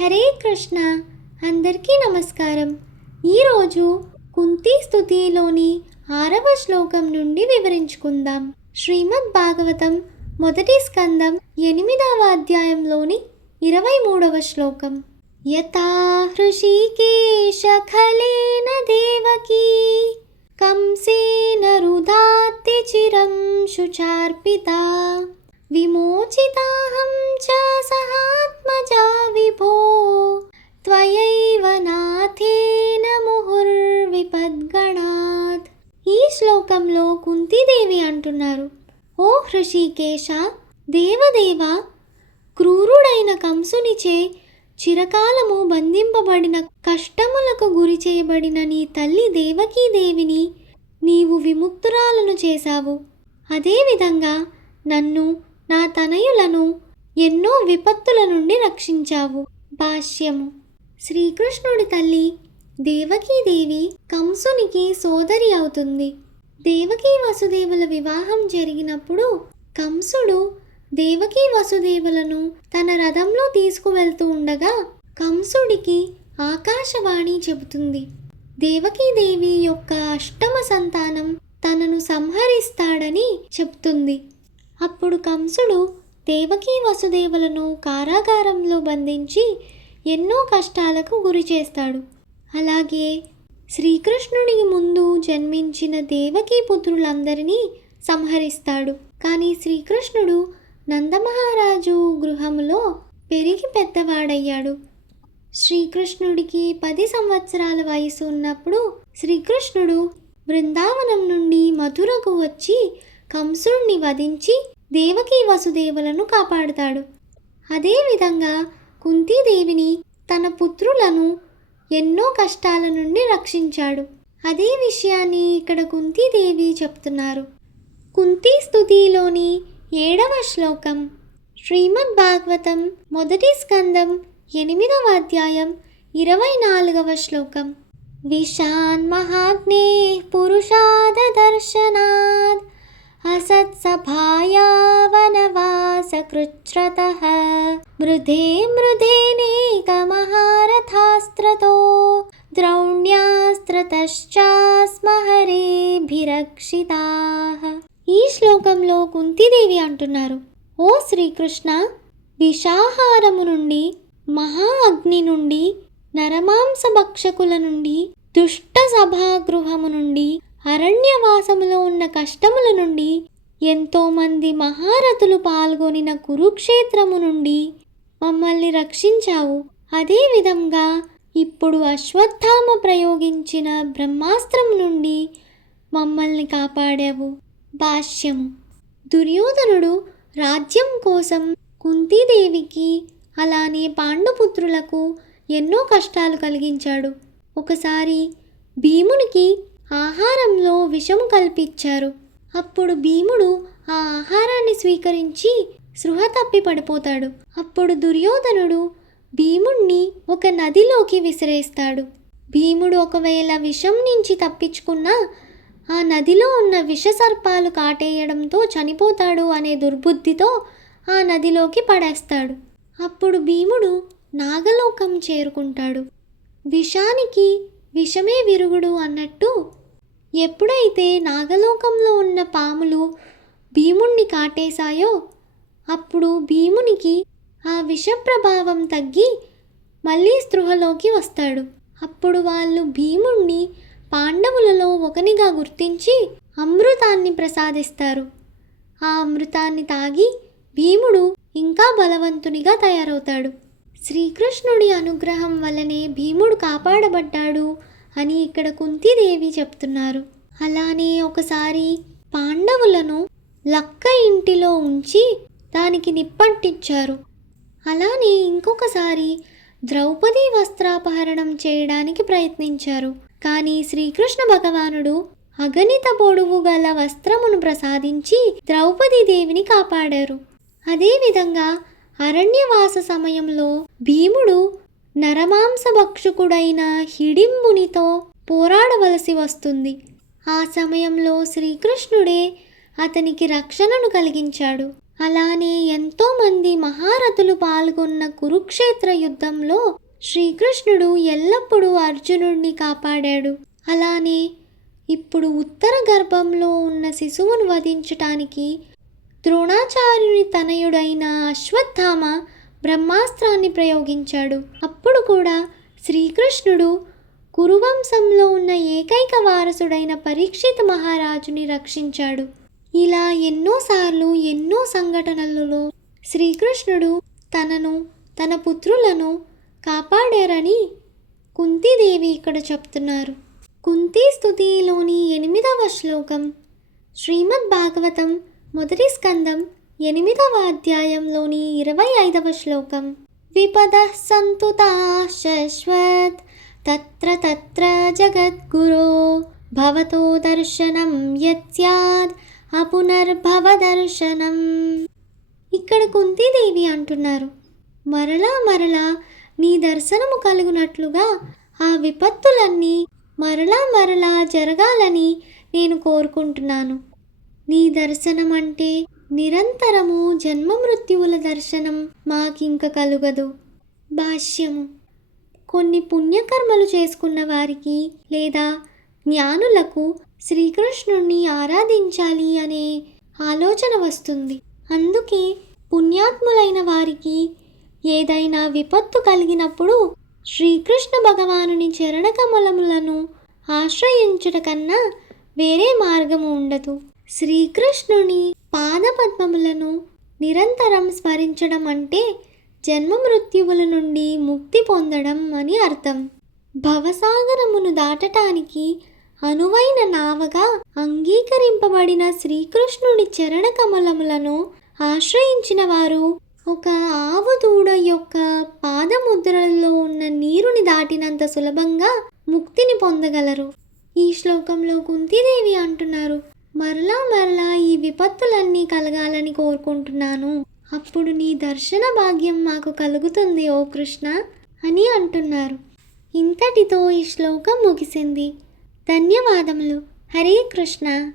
హరే కృష్ణ. అందరికీ నమస్కారం. ఈరోజు కుంతి స్థుతిలోని ఆరవ శ్లోకం నుండి వివరించుకుందాం. శ్రీమద్ భాగవతం మొదటి స్కందం ఎనిమిదవ అధ్యాయంలోని ఇరవై మూడవ శ్లోకం. యథా హృషికేశ దేవకీ. కంసేన రుదాత్తి చిరం శుచార్పిత విమోచితాహం చ హృషికేశ దేవదేవ క్రూరుడైన కంసునిచే చిరకాలము బంధింపబడిన కష్టములకు గురి చేయబడిన నీ తల్లి దేవకీదేవిని నీవు విముక్తురాలను చేశావు. అదేవిధంగా నన్ను నా తనయులను ఎన్నో విపత్తుల నుండి రక్షించావు. భాష్యము. శ్రీకృష్ణుడి తల్లి దేవకీదేవి కంసునికి సోదరి అవుతుంది. దేవకీ వసుదేవుల వివాహం జరిగినప్పుడు కంసుడు దేవకీ వసుదేవులను తన రథంలో తీసుకువెళ్తూ ఉండగా కంసుడికి ఆకాశవాణి చెబుతుంది దేవకీదేవి యొక్క అష్టమ సంతానం తనను సంహరిస్తాడని చెప్తుంది అప్పుడు కంసుడు దేవకీ వసుదేవులను కారాగారంలో బంధించి ఎన్నో కష్టాలకు గురి చేస్తాడు. అలాగే శ్రీకృష్ణుడికి ముందు జన్మించిన దేవకీ పుత్రులందరినీ సంహరిస్తాడు. కానీ శ్రీకృష్ణుడు నందమహారాజు గృహంలో పెరిగి పెద్దవాడయ్యాడు. శ్రీకృష్ణుడికి పది సంవత్సరాల వయసు ఉన్నప్పుడు శ్రీకృష్ణుడు బృందావనం నుండి మధురకు వచ్చి కంసుణ్ణి వధించి దేవకీ వసుదేవులను కాపాడుతాడు. అదేవిధంగా కుంతీదేవిని తన పుత్రులను ఎన్నో కష్టాల నుండి రక్షించాడు. అదే విషయాన్ని ఇక్కడ కుంతీదేవి చెప్తున్నారు. కుంతీ స్థుతిలోని ఏడవ శ్లోకం శ్రీమద్ భాగవతం మొదటి స్కందం ఎనిమిదవ అధ్యాయం ఇరవై నాలుగవ శ్లోకం. విషాన్ మహాత్మే పురుషాద దర్శనాద్ असत्सभायावनवासकृच्छ्रतः मृधे मृधेनेकमहारथास्त्रतो ద్రౌణ్యాస్త్రతశ్చాస్మహరేభిరక్షితాః ఈ శ్లోకంలో కుంతిదేవి అంటున్నారు ఓ శ్రీకృష్ణ విషాహారము నుండి మహా అగ్ని నుండి నరమాంస భక్షకుల నుండి దుష్ట సభాగృహము నుండి అరణ్యవాసములో ఉన్న కష్టముల నుండి ఎంతోమంది మహారథులు పాల్గొనిన కురుక్షేత్రము నుండి మమ్మల్ని రక్షించావు. అదేవిధంగా ఇప్పుడు అశ్వత్థామ ప్రయోగించిన బ్రహ్మాస్త్రం నుండి మమ్మల్ని కాపాడావు. భాష్యము. దుర్యోధనుడు రాజ్యం కోసం కుంతీదేవికి అలానే పాండుపుత్రులకు ఎన్నో కష్టాలు కలిగించాడు. ఒకసారి భీమునికి ఆహారంలో విషము కల్పించారు. అప్పుడు భీముడు ఆ ఆహారాన్ని స్వీకరించి సృహ తప్పి పడిపోతాడు. అప్పుడు దుర్యోధనుడు భీముణ్ణి ఒక నదిలోకి విసిరేస్తాడు. భీముడు ఒకవేళ విషం నుంచి తప్పించుకున్నా ఆ నదిలో ఉన్న విష సర్పాలు కాటేయడంతో చనిపోతాడు అనే దుర్బుద్ధితో ఆ నదిలోకి పడేస్తాడు. అప్పుడు భీముడు నాగలోకం చేరుకుంటాడు. విషానికి విషమే విరుగుడు అన్నట్టు ఎప్పుడైతే నాగలోకంలో ఉన్న పాములు భీముణ్ణి కాటేశాయో అప్పుడు భీమునికి ఆ విష ప్రభావం తగ్గి మళ్ళీ స్పృహలోకి వస్తాడు. అప్పుడు వాళ్ళు భీముణ్ణి పాండవులలో ఒకనిగా గుర్తించి అమృతాన్ని ప్రసాదిస్తారు. ఆ అమృతాన్ని తాగి భీముడు ఇంకా బలవంతునిగా తయారవుతాడు. శ్రీకృష్ణుడి అనుగ్రహం వల్లనే భీముడు కాపాడబడ్డాడు అని ఇక్కడ కుంతిదేవి చెప్తున్నారు. అలానే ఒకసారి పాండవులను లక్క ఇంటిలో ఉంచి దానికి నిప్పంటించారు. అలానే ఇంకొకసారి ద్రౌపది వస్త్రాపహరణం చేయడానికి ప్రయత్నించారు. కానీ శ్రీకృష్ణ భగవానుడు అగణిత పొడువు గల వస్త్రమును ప్రసాదించి ద్రౌపది దేవిని కాపాడారు. అదేవిధంగా అరణ్యవాస సమయంలో భీముడు నరమాంసభక్షకుడైన హిడింబునితో పోరాడవలసి వస్తుంది. ఆ సమయంలో శ్రీకృష్ణుడే అతనికి రక్షణను కలిగించాడు. అలానే ఎంతోమంది మహారథులు పాల్గొన్న కురుక్షేత్ర యుద్ధంలో శ్రీకృష్ణుడు ఎల్లప్పుడూ అర్జునుడిని కాపాడాడు. అలానే ఇప్పుడు ఉత్తర గర్భంలో ఉన్న శిశువును వధించటానికి ద్రోణాచార్యుని తనయుడైన అశ్వత్థామ బ్రహ్మాస్త్రాన్ని ప్రయోగించాడు. అప్పుడు కూడా శ్రీకృష్ణుడు కురువంశంలో ఉన్న ఏకైక వారసుడైన పరీక్షిత మహారాజుని రక్షించాడు. ఇలా ఎన్నోసార్లు ఎన్నో సంఘటనలలో శ్రీకృష్ణుడు తనను తన పుత్రులను కాపాడారని కుంతీదేవి ఇక్కడ చెప్తున్నారు. కుంతీ స్థుతిలోని ఎనిమిదవ శ్లోకం శ్రీమద్ భాగవతం మొదటి స్కందం ఎనిమిదవ అధ్యాయంలోని ఇరవై ఐదవ శ్లోకం. విపద సంతు శాశ్వత్ తత్ర తత్ర జగద్గురో భవతో దర్శనం యత్యాద్ అపునర్భవ దర్శనం ఇక్కడ కుంతీదేవి అంటున్నారు మరలా మరలా నీ దర్శనము కలుగునట్లుగా ఆ విపత్తులన్నీ మరలా మరలా జరగాలని నేను కోరుకుంటున్నాను. నీ దర్శనం అంటే నిరంతరము జన్మ మృత్యువుల దర్శనం మాకింక కలుగదు. భాష్యము. కొన్ని పుణ్యకర్మలు చేసుకున్న వారికి లేదా జ్ఞానులకు శ్రీకృష్ణుణ్ణి ఆరాధించాలి అనే ఆలోచన వస్తుంది. అందుకే పుణ్యాత్ములైన వారికి ఏదైనా విపత్తు కలిగినప్పుడు శ్రీకృష్ణ భగవానుని చరణకమలములను ఆశ్రయించుట కన్నా వేరే మార్గము ఉండదు. శ్రీకృష్ణుని పాదపద్మములను నిరంతరం స్మరించడం అంటే జన్మ మృత్యువుల నుండి ముక్తి పొందడం అని అర్థం. భవసాగరమును దాటటానికి అనువైన నావగా అంగీకరింపబడిన శ్రీకృష్ణుని చరణ కమలములను ఆశ్రయించిన వారు ఒక ఆవు దూడ యొక్క పాదముద్రలో ఉన్న నీరుని దాటినంత సులభంగా ముక్తిని పొందగలరు. ఈ శ్లోకంలో కుంతీదేవి అంటున్నారు మరలా మరలా ఈ విపత్తులన్నీ కలగాలని కోరుకుంటున్నాను. అప్పుడు నీ దర్శన భాగ్యం మాకు కలుగుతుంది ఓ కృష్ణ! అని అంటున్నారు. ఇంతటితో ఈ శ్లోకం ముగిసింది. ధన్యవాదములు. హరే కృష్ణ!